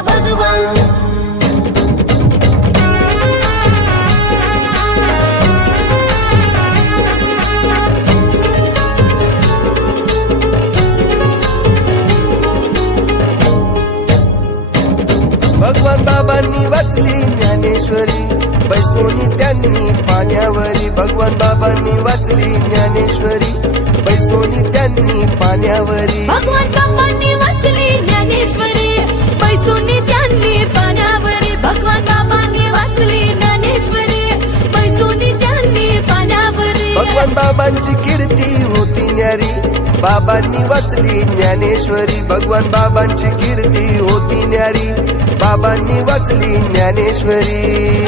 भगवान. भगवान बाबांनी वाचली ज्ञानेश्वरी, बैसोनी त्यांनी पाण्यावरी. भगवान बाबांनी वाचली ज्ञानेश्वरी, बैसोनी त्यांनी पाण्यावरी. भगवान बाबांनी वाचली ज्ञानेश्वरी, बैसोनी त्यांनी पाण्यावरी. भगवान बाबांनी वाचली ज्ञानेश्वरी, बैसोनी त्यांनी पाण्यावरी. भगवान बाबांची कीर्ती होती न्यारी, बाबांनी वाचली ज्ञानेश्वरी. भगवान बाबांची कीर्ती होती न्यारी, बाबांनी वाचली ज्ञानेश्वरी.